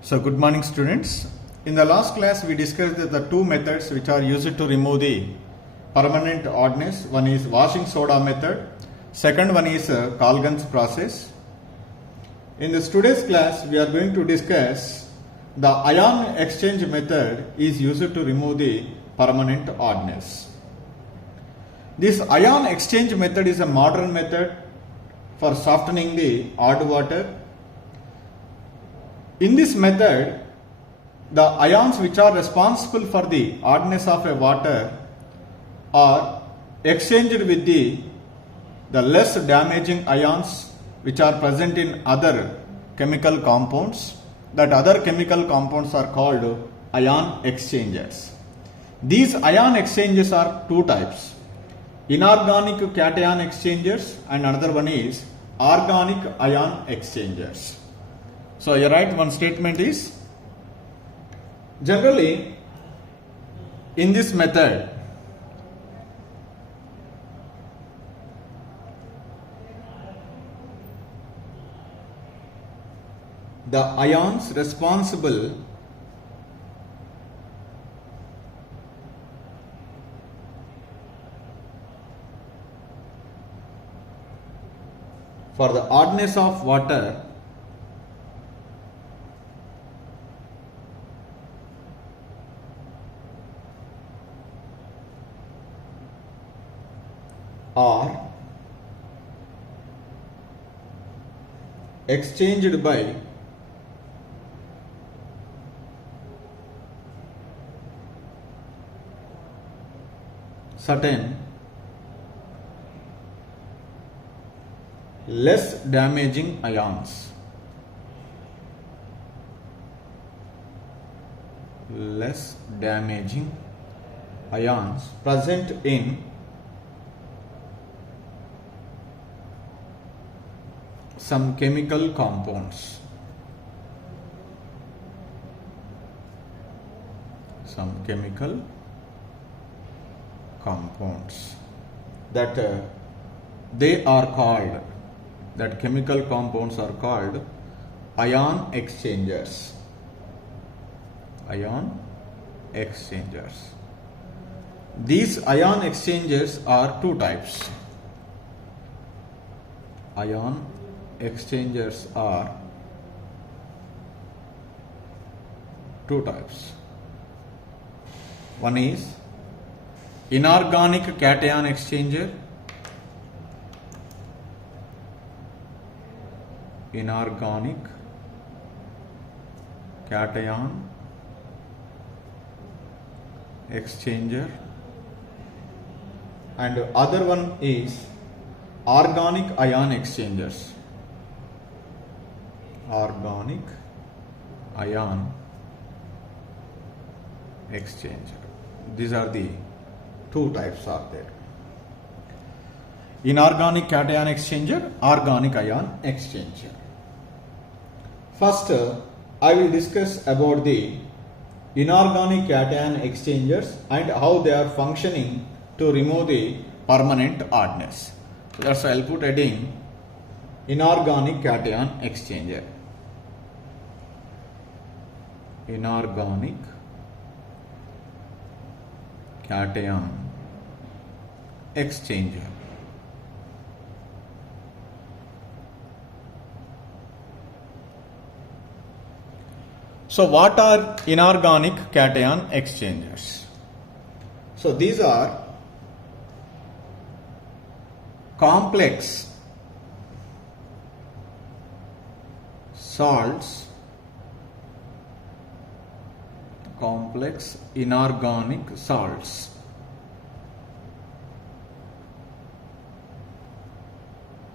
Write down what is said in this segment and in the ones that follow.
So good morning students. In the last class we discussed the two methods which are used to remove the permanent oddness. One is washing soda method. Second one is Colgan's process. In this today's class we are going to discuss the ion exchange method is used to remove the permanent oddness. This ion exchange method is a modern method for softening the odd water. In this method, the ions which are responsible for the oddness of a water are exchanged with the less damaging ions which are present in other chemical compounds. That other chemical compounds are called ion exchangers. These ion exchangers are two types: inorganic cation exchangers and another one is organic ion exchangers. So you write one statement is, generally in this method the ions responsible for the oddness of water are exchanged by certain less damaging ions. Less damaging ions present in some chemical compounds. Some chemical compounds that they are called, that chemical compounds are called ion exchangers. Ion exchangers. These ion exchangers are two types. Ion exchangers are two types. One is inorganic cation exchanger. Inorganic cation exchanger, and other one is organic ion exchangers. Organic ion exchanger. These are the two types are there: inorganic cation exchanger, organic ion exchanger. First, I will discuss about the inorganic cation exchangers and how they are functioning to remove the permanent oddness. So that's why I'll put heading inorganic cation exchanger. Inorganic cation exchanger. So what are inorganic cation exchangers? So these are complex salts, complex inorganic salts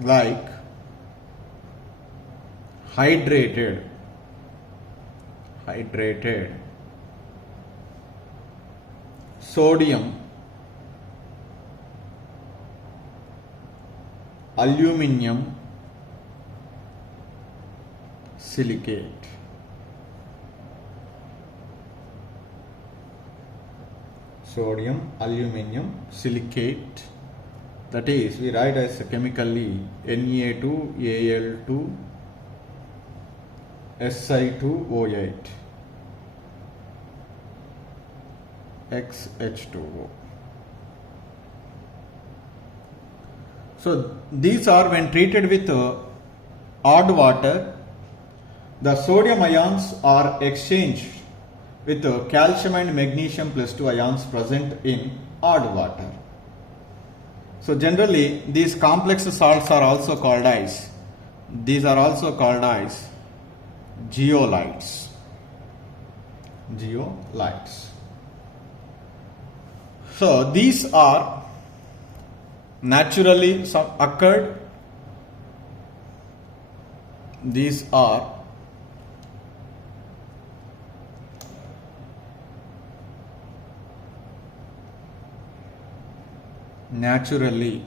like hydrated sodium, aluminium silicate. Sodium aluminium silicate, that is we write as chemically Na2Al2 Si2O8 XH2O. So these are, when treated with odd water, the sodium ions are exchanged with calcium and magnesium plus 2 ions present in odd water. So generally these complex salts are also called as, zeolites. So these are naturally occurred. These are naturally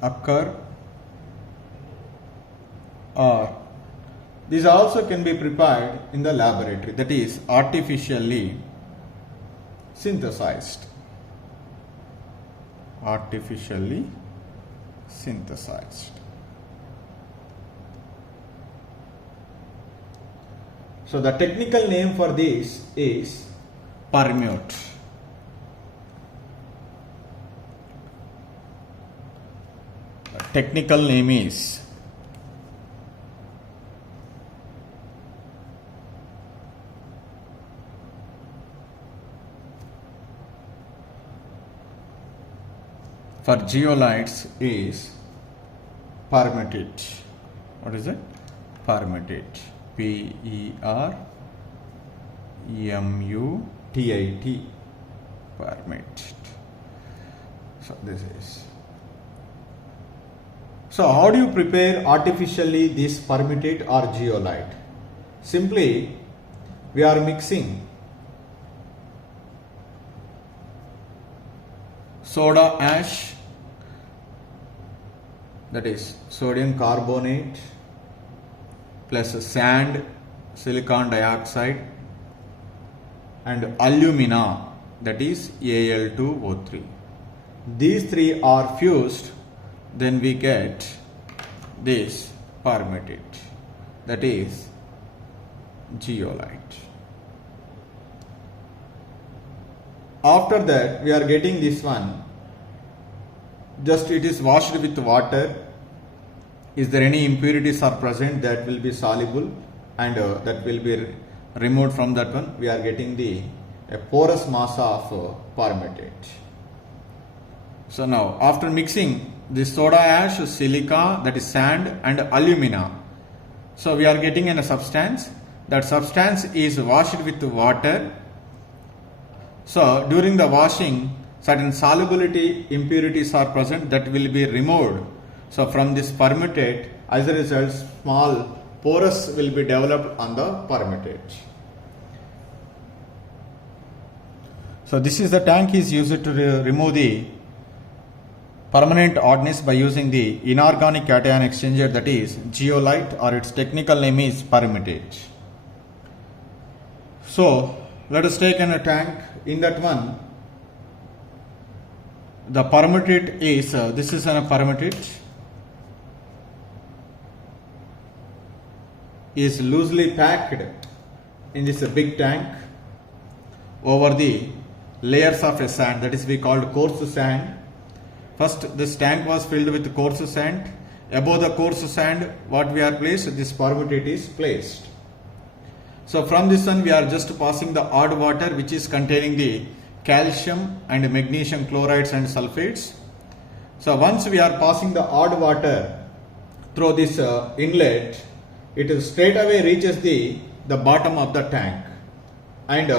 occur, or these also can be prepared in the laboratory, that is artificially synthesized. So the technical name for this is permute. The technical name is for zeolites is permutate. What is it? Permutate. P-E-R-M-U-T-I-T. Permutate. So this is. So how do you prepare artificially this permutate or zeolite? Simply, we are mixing soda ash, that is sodium carbonate, plus sand, silicon dioxide, and alumina, that is Al2O3. These three are fused, then we get this permutate, that is zeolite. After that, we are getting this one, just it is washed with water. Is there any impurities are present, that will be soluble, and that will be removed from that one. We are getting a porous mass of permutate. So now after mixing this soda ash, silica, that is sand, and alumina, so we are getting in a substance. That substance is washed with water. So during the washing, certain solubility impurities are present, that will be removed. So from this permutate, as a result, small pores will be developed on the permutate. So this is the tank is used to remove the permanent oddness by using the inorganic cation exchanger, that is zeolite, or its technical name is permutate. So let us take a tank. In that one, the permutate is, this is a permutate, is loosely packed in this big tank over the layers of a sand, that is we called coarse sand. First this tank was filled with coarse sand. Above the coarse sand, what we are placed, this permutate is placed. So from this one we are just passing the odd water, which is containing the calcium and magnesium chlorides and sulfates. So once we are passing the odd water through this inlet, it is straight away reaches the bottom of the tank. And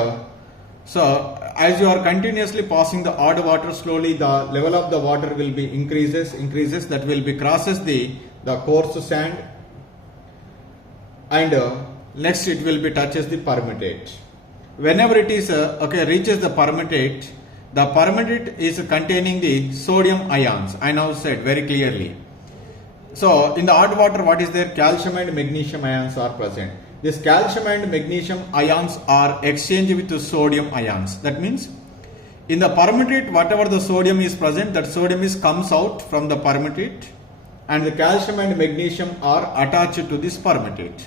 so as you are continuously passing the odd water, slowly the level of the water will be increases, that will be crosses the coarse sand, and next it will be touches the permutate. Whenever it is reaches the permutate is containing the sodium ions. I now said very clearly. So in the odd water, what is there? Calcium and magnesium ions are present. This calcium and magnesium ions are exchanged with the sodium ions. That means in the permutate, whatever the sodium is present, that sodium is comes out from the permutate, and the calcium and magnesium are attached to this permutate.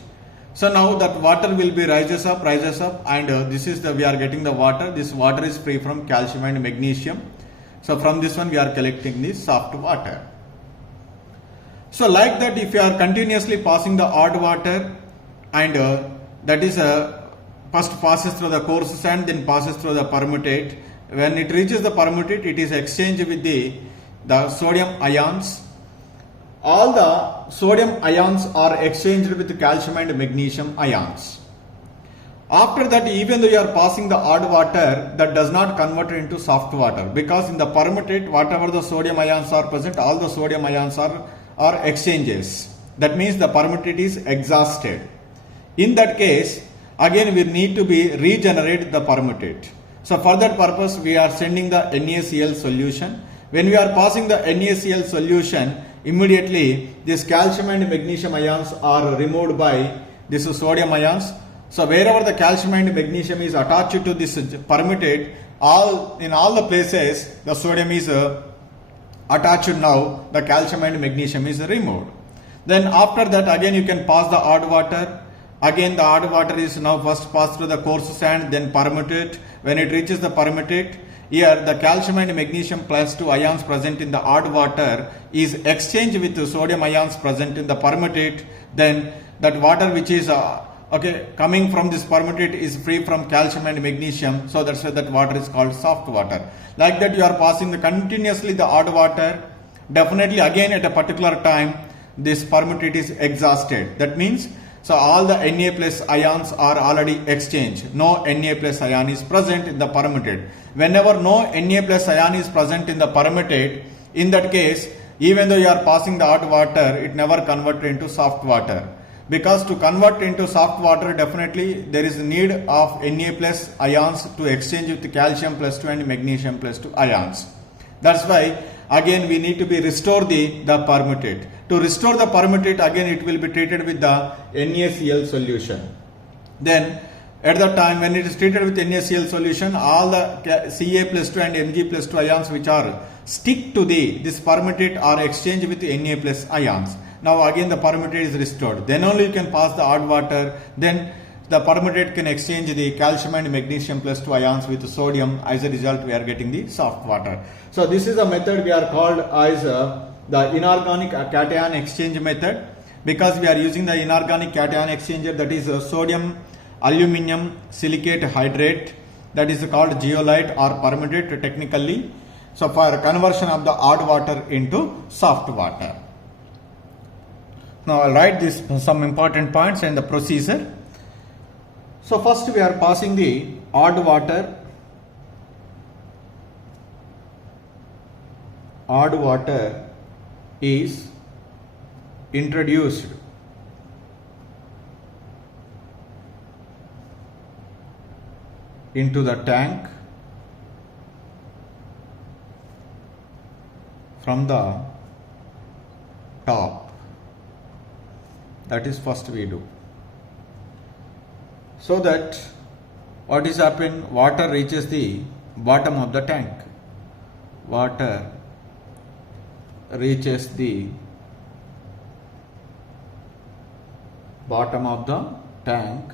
So now that water will be rises up and this is we are getting the water. This water is free from calcium and magnesium. So from this one we are collecting the soft water. So like that, if you are continuously passing the odd water and that is first passes through the coarse sand, then passes through the permutate. When it reaches the permutate, it is exchanged with the sodium ions. All the sodium ions are exchanged with calcium and magnesium ions. After that, even though you are passing the odd water, that does not convert into soft water, because in the permutate, whatever the sodium ions are present, all the sodium ions are exchanges. That means the permutate is exhausted. In that case, again we need to be regenerate the permutate. So for that purpose, we are sending the NaCl solution. When we are passing the NaCl solution, immediately this calcium and magnesium ions are removed by this sodium ions. So wherever the calcium and magnesium is attached to this permutate, in all the places the sodium is attached. Now the calcium and magnesium is removed. Then after that, again you can pass the odd water. Again the odd water is now first passed through the coarse sand, then permutate. When it reaches the permutate, here the calcium and magnesium plus 2 ions present in the odd water is exchanged with the sodium ions present in the permutate. Then that water which is coming from this permutate is free from calcium and magnesium. So that's why that water is called soft water. Like that, you are passing continuously the odd water. Definitely again at a particular time, this permutate is exhausted. That means so all the Na plus ions are already exchanged. No Na plus ion is present in the permutate. Whenever no Na plus ion is present in the permutate, in that case, even though you are passing the hot water, it never converts into soft water. Because to convert into soft water, definitely there is need of Na plus ions to exchange with calcium plus 2 and magnesium plus 2 ions. That's why again we need to be restore the permutate. To restore the permutate, again it will be treated with the NaCl solution. Then at the time when it is treated with NaCl solution, all the Ca plus 2 and Mg plus 2 ions which are stick to this permutate are exchanged with Na plus ions. Now again the permutate is restored. Then only you can pass the hot water. Then the permutate can exchange the calcium and magnesium plus 2 ions with sodium. As a result, we are getting the soft water. So this is a method we are called as the inorganic cation exchange method, because we are using the inorganic cation exchanger, that is sodium aluminum silicate hydrate, that is called zeolite or permutate technically. So for conversion of the hard water into soft water. Now I'll write this some important points and the procedure. So first we are passing the odd water. Odd water is introduced into the tank from the top. That is first we do. So that what is happening, water reaches the bottom of the tank. Water reaches the bottom of the tank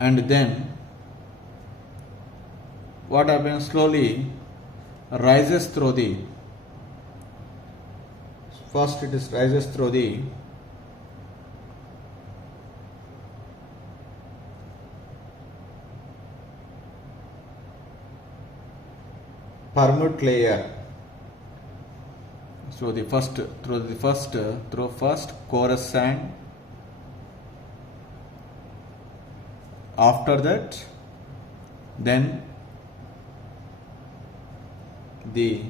and then what happens, slowly rises through the rises through the permutate layer. So through first coarse sand. After that, then the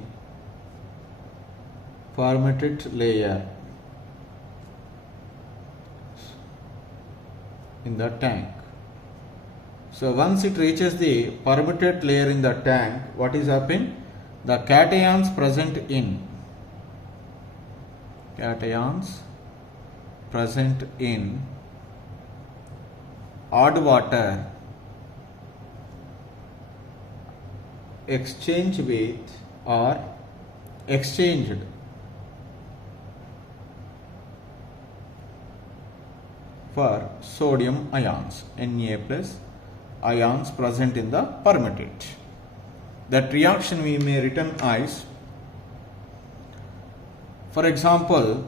permutate layer in the tank. So once it reaches the permutate layer in the tank, what is happening? The cations present in odd water exchange with or exchanged for sodium ions, Na plus ions present in the permutate. That reaction we may written as, for example,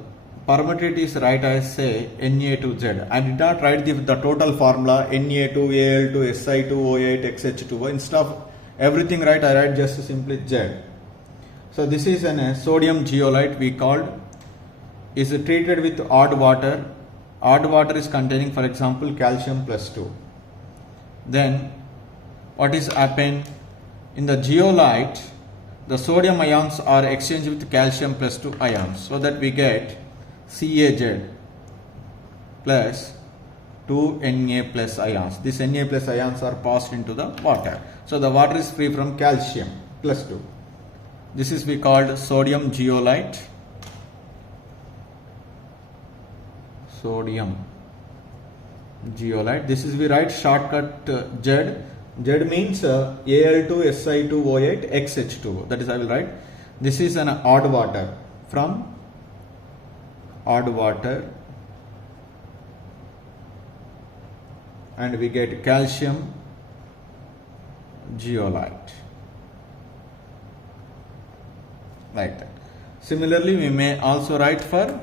permutate is write as say Na2Z. I did not write the total formula Na2, Al2, Si2, O8, XH2O. Instead of everything right, I write just simply Z. So this is a sodium zeolite we called, is treated with odd water. Odd water is containing, for example, calcium plus 2. Then what is happened in the zeolite? The sodium ions are exchanged with calcium plus 2 ions, so that we get CaZ plus 2 Na plus ions. These Na plus ions are passed into the water. So the water is free from calcium plus 2. This is we called sodium zeolite. Sodium zeolite. This is we write shortcut Z. Z means Al2, Si2, O8, XH2O. That is I will write. This is an odd water from odd water, and we get calcium zeolite. Like that. Similarly, we may also write for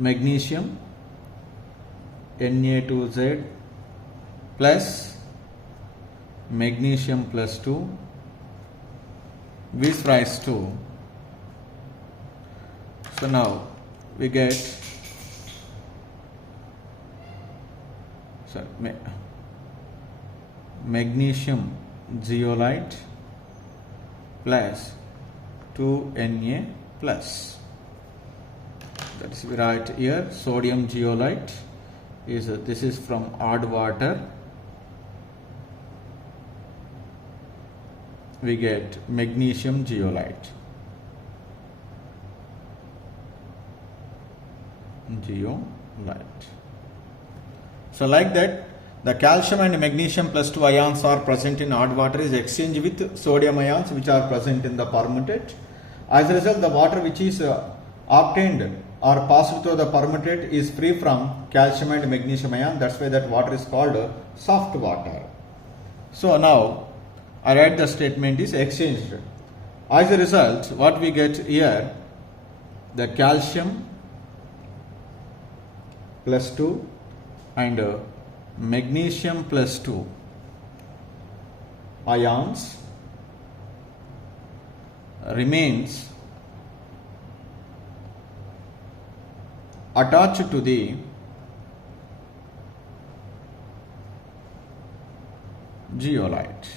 magnesium Na2Z plus magnesium plus 2 gives rise to. So now we get magnesium zeolite plus 2Na plus. That is we write here sodium zeolite is this is from odd water. We get magnesium zeolite. So like that, the calcium and magnesium plus 2 ions are present in odd water is exchanged with sodium ions which are present in the permutate. As a result, the water which is obtained or passed through the permutate is free from calcium and magnesium ion. That's why that water is called soft water. So now I write the statement is exchanged. As a result, what we get here, the calcium plus 2 and magnesium plus 2 ions remains attached to the zeolite,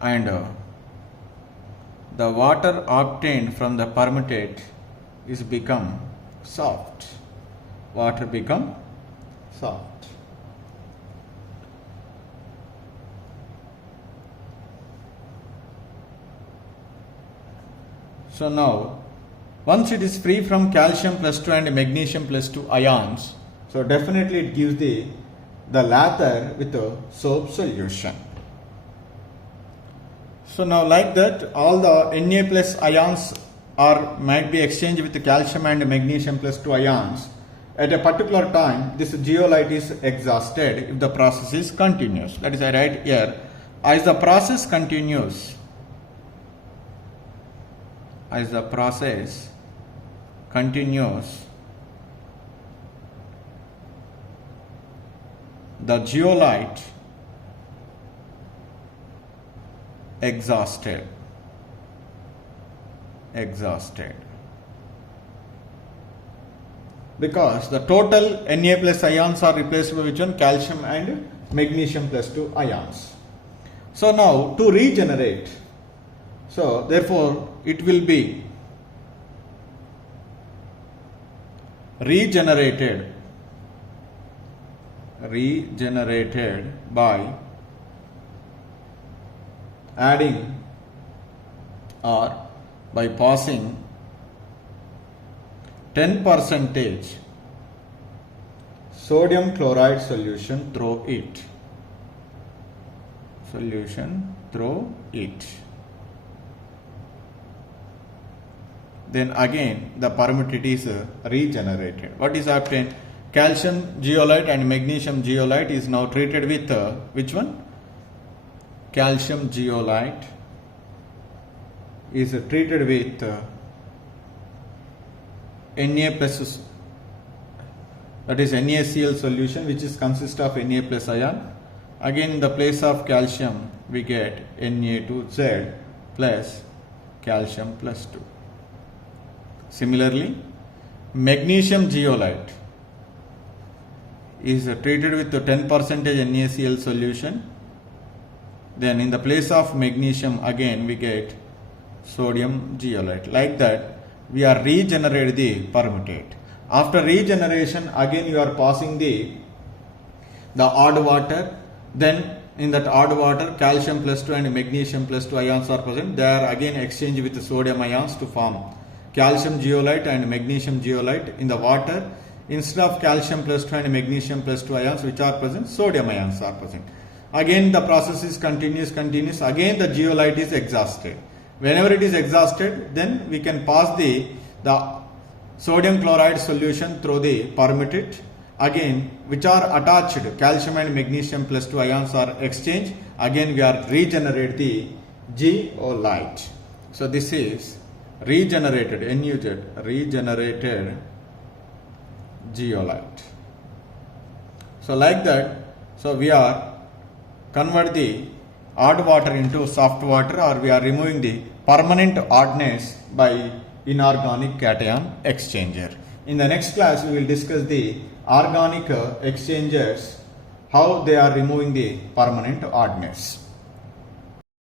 and the water obtained from the permutate is become soft. Water become soft. So now, once it is free from calcium plus 2 and magnesium plus 2 ions, so definitely it gives the lather with a soap solution. So now like that, all the Na plus ions might be exchanged with the calcium and magnesium plus 2 ions. At a particular time, this zeolite is exhausted if the process is continuous. That is, I write here, as the process continues, the zeolite exhausted. Because the total Na plus ions are replaced by which one? Calcium and magnesium plus 2 ions. So now to regenerate, so therefore it will be regenerated by adding or by passing 10% sodium chloride solution through it. Solution through it. Then again the permutate is regenerated. What is obtained? Calcium zeolite and magnesium zeolite is now treated with which one? Calcium zeolite is treated with Na plus, that is NaCl solution, which is consist of Na plus ion. Again in the place of calcium we get Na2Z plus calcium plus 2. Similarly, magnesium zeolite is treated with 10% NaCl solution. Then in the place of magnesium again we get sodium zeolite. Like that we are regenerate the permutate. After regeneration again you are passing the odd water. Then in that odd water calcium plus 2 and magnesium plus 2 ions are present. They are again exchanged with the sodium ions to form calcium zeolite and magnesium zeolite. In the water, instead of calcium plus 2 and magnesium plus 2 ions which are present, sodium ions are present. Again the process is continuous. Again the zeolite is exhausted. Whenever it is exhausted, then we can pass the sodium chloride solution through the permutate. Again, which are attached, calcium and magnesium plus 2 ions are exchanged. Again we are regenerate the zeolite. So this is regenerated, NuZ, regenerated zeolite. So like that, so we are convert the odd water into soft water, or we are removing the permanent oddness by inorganic cation exchanger. In the next class we will discuss the organic exchangers, how they are removing the permanent oddness.